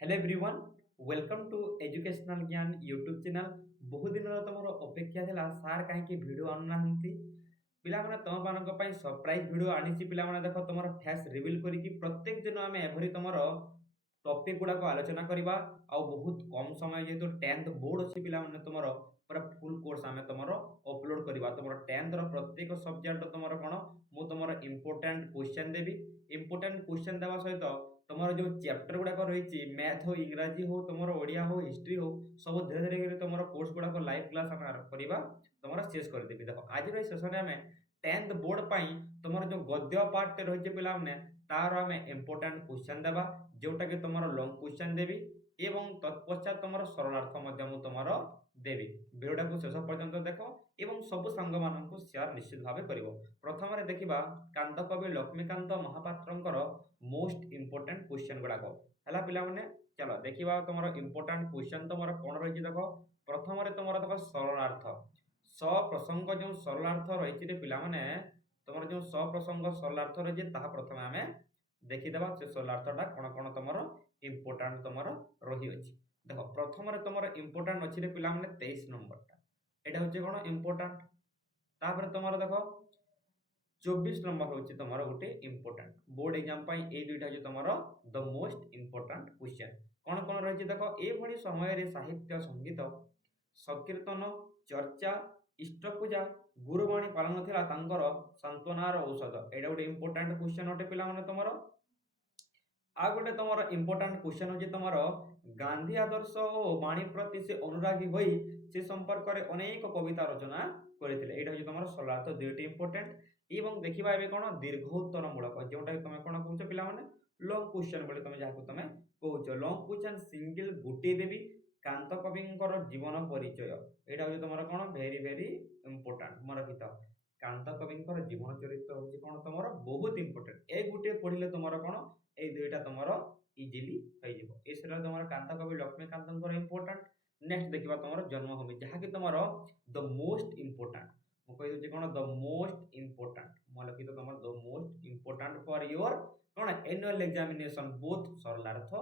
Hello everyone welcome to educational Gyan YouTube channel. बहुत दिन तुम अपेक्षा थिला सार कहीं वीडियो आनुनाहांती पिला माने तुम मानक पई सरप्राइज वीडियो आनीची पिला माने देखो तुमर फेस रिवील करिकी प्रत्येक दिन आमे एभरी तुमर टॉपिक गुडा को आलोचना करबा आ बहुत कम समय जेतु 10th बोर्ड अछि पिला माने तुमर पूरा फुल कोर्स आमे तुमर अपलोड करबा तुमर 10th रो प्रत्येक सब्जेक्ट तुमर कोन मु तुमर इंपोर्टेंट क्वेश्चन देबी। इंपोर्टेंट क्वेश्चन देवा सहित तुमर जो चैप्टर गुडा रही मैथ हो इंग्राजी हो तुमर ओडिया हो हिस्ट्री हो सब धीरे धीरे तुमर कोर्स गुडा लाइव क्लास आम करवा तुमर शेष कर देबी। देखो आज सेशन में 10th बोर्ड पाई तुमर जो गद्य पार्ट रही पिला माने तार आम इंपोर्टेंट क्वेश्चन देबा जोटा कि तुमर लॉन्ग क्वेश्चन देबी एवं तत्पश्चात तुमर सरलार्थ तुमर देवी। वीडियोटा को शेष पर्यंत देख एवं सबु सांग मानक शेयर निश्चित भाव कर। प्रथम देखा कांत कवि Laxmikanta Mahapatra most important question गुड़ाक है पिला माने चलो देखा तुम इंपोर्टेंट क्वेश्चन तुम कौन रही देख। प्रथम तुम देख सरलार्थ सप्रसंग जो सरलार्थ रही पिला माने तुम जो सप्रसंग सरलार्थ रही प्रथम आम देखीदे से सरलार्थटा कौन कौन तुम इंपोर्टेंट तुम रही अच्छी। देख प्रथम तुम इंपोर्टेंट अच्छी पिला माने 23 नंबरटा यहाँ हूँ कौन इंपोर्टेंट तापर तुम देख 24 नंबर हूँ तुम गोटे इंपोर्टेंट बोर्ड एग्जाम ये दुईटा हूँ तुम द मोस्ट इंपोर्टेंट क्वेश्चन कौन कौन रही देख। ये समय साहित्य संगीत संकीर्तन चर्चा इष्टपूजा गुरुबाणी पालन थिला तांकर सांत्वनार औषध एटा गोटे इंपोर्टेंट क्वेश्चन अटे पिला माने तुमरो। आ गोटे तुम इंपोर्टेंट क्वेश्चन हो तुम गांधी आदर्श और बाणी प्रति से अनुरागी होई से संपर्क में अनेक कविता रचना करते यहाँ हूँ तुम सरलार्थ दुईटी इंपोर्टेंट एवं देखा ए कौन दीर्घोत्तर मूलक जोटा तुम कौन कौच पिला लॉन्ग क्वेश्चन बोली तुम जहाँ तुम कौच लॉन्ग क्वेश्चन सिंगल गोटे देवी कांत कवि जीवन परिचय यहाँ हूँ तुम कौन भेरी भेरी इंपोर्टेंट मन रखी था कांत कवि जीवन चरित्र हूँ कौन तुम बहुत इंपोर्टेंट ए गोटे पढ़ले तुम कौन ये दुईटा तुम इजिली हो तुम कांत कवि लक्ष्मीकांत इंपोर्टेंट। नेक्स्ट देखा तुम जन्मभूमि जहाँकि तुम द मोस्ट इंपोर्टेंट मुझे कौन द मोस्ट इंपोर्टेंट मैं लिखी तुम the most important for your कौन एनुअल एग्जामिनेशन बोथ सरलार्थ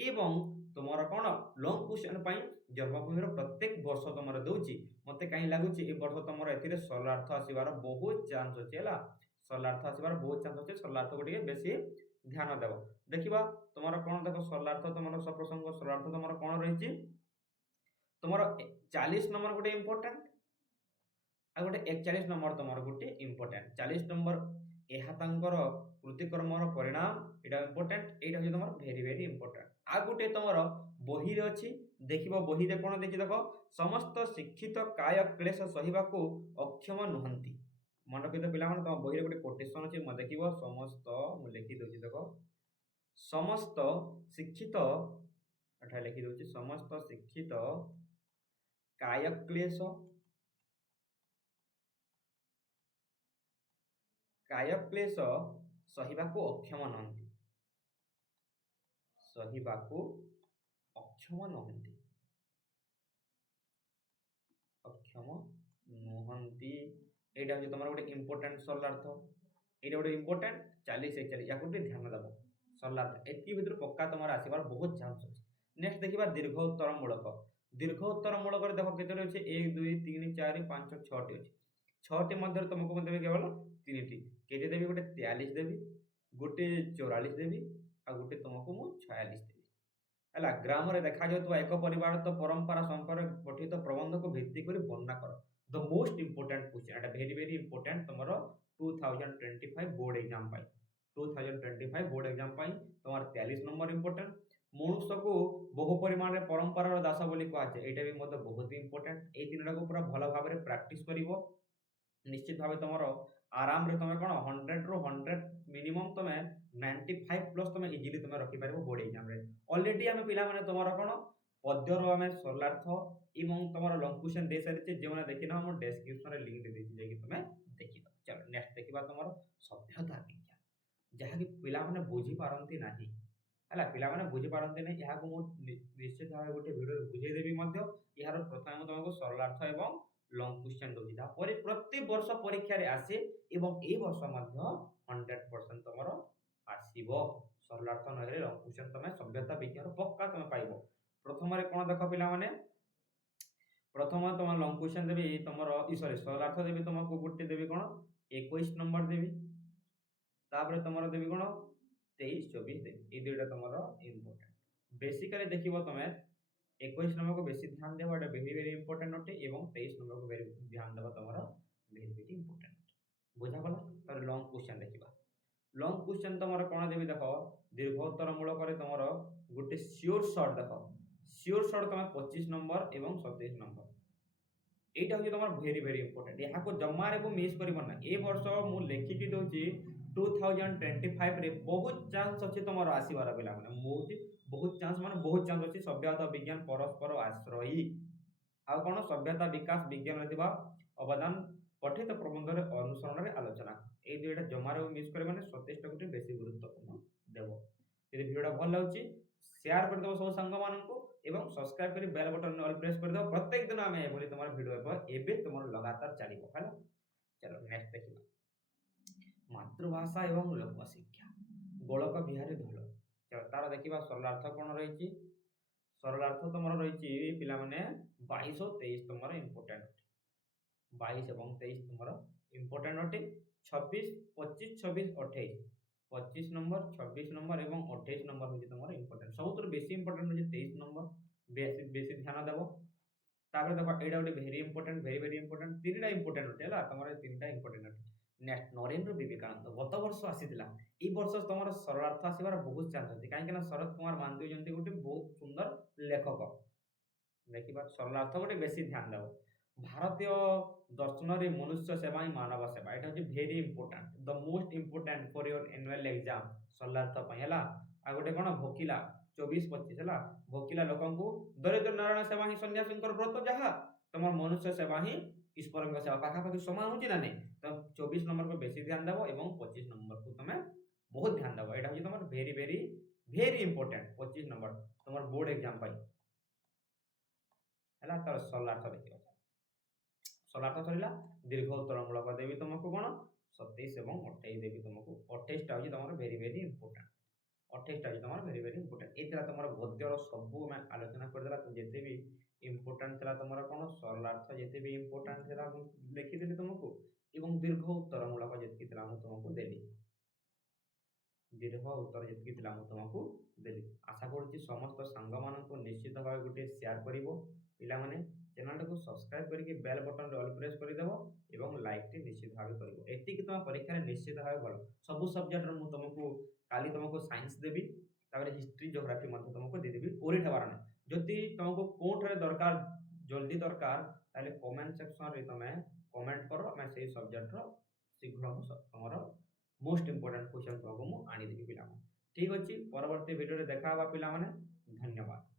एवं तुम कौन लॉन्ग क्वेश्चन जन्मभूमि प्रत्येक वर्ष तुम दूची मत कहीं लगुच ए वर्ष तुम ए सरलार्थ आसबार बहुत चांस अच्छे है सरलार्थ आसबार बहुत चांस अच्छे सरलार्थ को बेसी ध्यान देव। देखा तुम कौन देख सरलार्थ तुम सप्रसंग सरलार्थ तुम कौन रही तुम 40 नंबर गोटे इंपोर्टेंट आ गोटे 41 नंबर तुम गोटे इंपोर्टेंट 40 नंबर यह कृतिकर्मर परिणाम यहाँ इंपोर्टेंट यहाँ हूँ तुम भेरी भेरी इंपोर्टेंट। आ गोटे तुम बही अच्छी देख बही कौन देखी देख समस्त शिक्षित काय क्लेश सहिबा को अक्षम नुहंती मन रखी पिला तुम बही गोटे कोटेशन अच्छी मैं देख समस्त मुझे लिखी दूसरी देख समस्त शिक्षित एटा लिखी दूसरी समस्त शिक्षित कायक्लेश कायक्लेश सहिबाकू अक्षम नहंती सहिबाकू अक्षम नहंती अक्षम नुहंती एटा हूँ तुम गोटे इंपोर्टेंट सरलार्थ ये गोटे इंपोर्टेंट 40 41 या ध्यान देव सरलार्थ एति भितर पक्का तुम आसबार बहुत चांस अच्छे। नेक्स्ट देखा दीर्घोत्तर मूलक दीर्घोत्तर मूलक देख केतोटी अच्छे 1 2 3 4 5 6टी अच्छे 6टी मध्य तुमको देवी केवल 3टी केते देवी गोटे 43 देवी गोटे 44 देवी आ गोटे तुमको मु 46 देवी है ग्राम में देखा जाता एक परिवार तो परंपरा संपर्क गठित प्रबंध को भित्ति कर वर्णना कर the most important question Etah very very important तुम 2025 बोर्ड एग्जाम 2025 बोर्ड एग्जाम तुम 43 नंबर इंपोर्टेंट। मनुष्य को बहु परिमाण में परंपरार दास बोली कहुए यहाँ भी मतलब बहुत इंपोर्टेंट ये तीन टाक पूरा भल भाव में प्राक्टिस कर निश्चित भाव तुम आराम रे तुम कौन 100 रू 100 मिनिमम तुम 95 प्लस तुम इजिली तुम रखिपार बोर्ड एग्जाम ऑलरेडी आम पिला माने तुम कौन पद्यर आम सरलार्थ एवं तुम लॉन्ग क्वेश्चन दे सारी जो मैंने देखी ना डिस्क्रिप्शन लिंक दे देती तुम देखी दो। चलो नेक्स्ट देखा तुम सभ्यता विज्ञान जहाँकि पिला माने बुझी पारती ना है पिला माने बुझी पारती ना यहाँ निश्चित भाव गोटे भिडियो बुझेदेवी यार प्रथम तुमको सरलार्थ एवं लॉन्ग क्वेश्चन दूसरी प्रति वर्ष परीक्षा आसे एवं ए वर्ष 100% तुम आसब सरलार्थ नहेले लंग क्वेश्चन तुम सभ्यता विज्ञान पक्का तुम पाइब। प्रथम कौन देख पिलाने प्रथम तुम लंग क्वेश्चन देवी तुम सॉरी सरलार्थ देवी तुमको गोटे देवी कौन 21 नंबर देवी तापर तुम देवी कौन 23 24 देवी ये दुईटा तुम इम्पोर्टेंट बेसिकली देखो तुम 21 नंबर को बेसी ध्यान देव एटा वेरी वेरी इंपोर्टेंट अटे एवं 23 नंबर को वेरी ध्यान देव तुम वेरी वेरी इंपोर्टेंट बुझा गला। तर लंग क्वेश्चन देखा लंग क्वेश्चन तुम कौन देवी देख दीर्घोत्तर मूलक तुम गोटे श्योर सर्ट देख श्योर सर्ट तुम 25 नंबर एवं 27 नंबर এইটা হচ্ছে তোমার ভেরি ভেরি ইম্পর্টেন্ট এহাকু জমারে কো মিস করিব না এই বর্ষ মু লেখিকি দউছি 2025 রে বহুত চান্স ଅଛି তোমার আসিবার পিলা মানে ବହୁତ ଚାନ୍ସ ଅଛି ସଭ୍ୟତା ବିଜ୍ଞାନ ପରସ୍ପର ଆଶ୍ରୟୀ ଆଉ କଣ ସଭ୍ୟତା ବିକାଶ ବିଜ୍ଞାନରେ ଥିବା ଅବଦାନ ପଠିତ ପ୍ରବନ୍ଧରେ ଅନୁସରଣରେ ଆଲୋଚନା এই দুইটা জমারে মিস করিবানে 27 টা গোটে বেশি গুরুত্বপূর্ণ দেব। যদি ভিডিওটা ভাল লাগুଛି शेयर कर दो सब संग माननको एवं सब्सक्राइब करी बेल बटन ऑल प्रेस कर दो प्रत्येक दिन आमे एभली तुम्हार वीडियो एबे तुम्हार लगातार चलिबो हैला। चलो नेक्स्ट देखिबा मातृभाषा एवं लोक शिक्षा गोलक बिहारी धोल। चलो तार देखिबा सरलार्थ कोन रहिछि सरलार्थ तुमर रहिछि पिला माने 22 और 23 तुमर इंपोर्टेंट 22 एवं 23 तुमर इंपोर्टेंट अटे 26 25 26 28 25 नंबर 26 नंबर एवं 28 नंबर होची तमर इंपोर्टेंट सबुतर बेसी इंपोर्टेंट होची 23 नंबर बेसी बेसी ध्यान देबो। तापर देखो एडा ओटे वेरी इंपोर्टेंट तीनटा इंपोर्टेंट होते हला तमर तीनटा इंपोर्टेंट होते। नेक्स्ट नरेंद्र विवेकानंद गत वर्ष आसीतिला ई वर्ष तमर सरलार्थ आसीबार बहुत चांस अछि काहे कि शरद कुमार मानदेव जंती गोटे बहुत सुंदर लेखक देखिबा सरलार्थ गोटे बेसी ध्यान देबो। भारतीय दर्शन रे मनुष्य सेवा ही मानव सेवा एटा होची very important the most important for your annual exam सरलार्थ पय हला। आ गोटे कोन भोकिला 24 25 हला भोकिला लोकन को दरिद्र नारायण सेवा ही सन्यासींकर व्रत जहा तमर मनुष्य सेवा ही ईश्वरन सेवा पाखा पाखी समान होची ना नहीं तो 24 नंबर को बेसी ध्यान देबो एवं 25 नंबर को तमे बहुत ध्यान देबो एटा होची तमर very very very important 25 number तमर बोर्ड एग्जाम पाई हला। तर सरलार्थ देखिबा सरलार्थ सरिला दीर्घ उत्तरमूलक देवी तुमको कौन 27 एवं 28 देवी तुमको 28 टा होची तमर वेरी वेरी इंपोर्टेंट 28 टा होची तमर वेरी वेरी इंपोर्टेंट एतला तमर गद्यर सब मैं आलोचना कर देला तो जेते भी इंपोर्टेंट थला तमर कौन सरलार्थ जेते भी इंपोर्टेंट थला लिखि देली तुमको एवं दीर्घ उत्तरमूलक जेतकी थला हम तुमको देली दीर्घ उत्तर जेतकी थला हम तुमको देली। आशा करूची समस्त सांग माननको निश्चित भाव गोटे शेयर करिवो पिला माने चैनल को सब्सक्राइब करके बेल बटन ऑल प्रेस कर देबो एवं लाइक टी निश्चित भाव करिवो एति कि तुम परीक्षा रे निश्चित भाव भलो सब सब्जेक्ट रो मु तुमको काली तुमको साइंस देबी तापर हिस्ट्री ज्योग्राफी मध्ये तुमको दे देबी ओरी ठबार नै जति तुमको कोन रे दरकार जल्दी दरकार ताले कमेंट सेक्शन रे तुमे कमेंट करो मैं सेही सब्जेक्ट रो शीघ्र तुमरो मोस्ट इंपोर्टेंट क्वेश्चन तुमको मु आनी देबी पिला ठीक अछि परवर्ती वीडियो रे देखा बा पिला माने धन्यवाद।